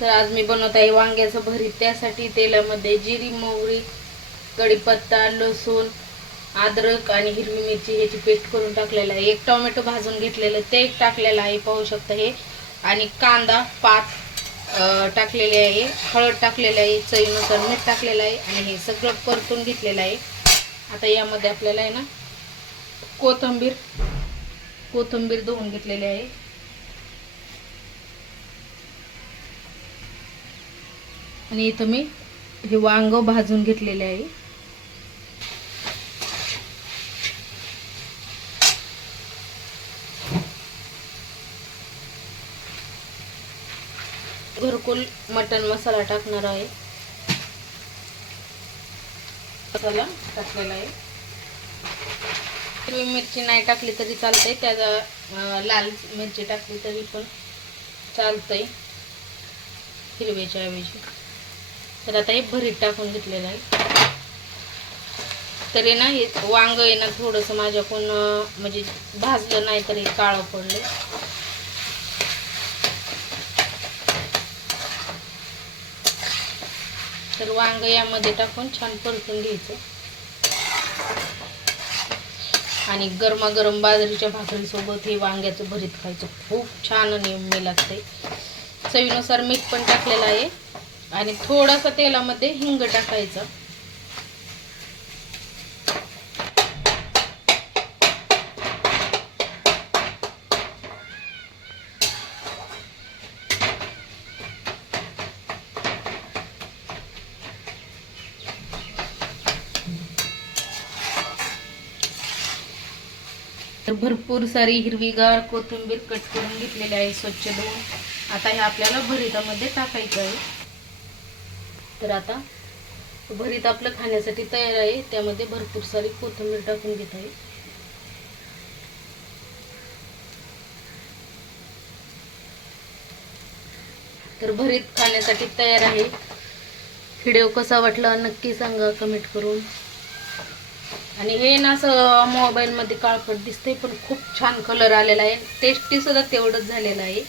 तर आज मी बनवत आहे वांग्याचं भरीत. त्यासाठी तेलामध्ये जिरी मोहरी कढीपत्ता लसूण अद्रक आणि हिरवी मिरची ह्याची पेस्ट करून टाकलेलं आहे. एक टोमॅटो भाजून घेतलेलं ते एक टाकलेलं आहे पाहू शकता हे. आणि कांदा पात टाकलेले आहे. हळद टाकलेलं आहे चवीनुसार मीठ टाकलेलं आहे आणि हे सगळं परतून घेतलेलं आहे. आता यामध्ये आपल्याला आहे ना कोथिंबीर कोथिंबीर धुवून घेतलेली आहे. आणि इथं मी हे वांग भाजून घेतलेले आहे. घरकुल मटन मसाला टाकणार आहे. मसाला टाकलेला आहे. हिरवी मिरची नाही टाकली तरी चालतंय त्याचा लाल मिरची टाकली तरी पण चालतंय. हिरव्याच्या ऐवजी. तर आता हे भरीत टाकून घेतलेलं आहे. तरी ना हे वांग आहे ना थोडंसं माझ्याकडून म्हणजे भाजलं नाही तर हे काळं पडलं तर वांग यामध्ये टाकून छान परतून घ्यायचं. आणि गरमागरम बाजरीच्या भाकरीसोबत हे वांग्याचं भरीत खायचं. खूप छान आणि लागते चवीनुसार मीठ पण टाकलेलं आहे. आणि थोडासा तेलामध्ये हिंग टाकायचं. तर भरपूर सारी हिरवीगार कोथिंबीर कट करून घेतलेली आहे स्वच्छ धुवून. आता हे आपल्याला भरितामध्ये टाकायचं आहे. तर आता भरीत आपलं खाण्यासाठी तयार आहे. त्यामध्ये भरपूर सारी कोथिंबीर टाकून घेत आहे. तर भरीत खाण्यासाठी तयार आहे. व्हिडिओ कसा वाटला नक्की सांगा कमेंट करून. आणि हे ना असं मोबाईलमध्ये काळपट दिसते पण खूप छान कलर आलेला आहे. टेस्टी सुद्धा तेवढंच झालेलं आहे.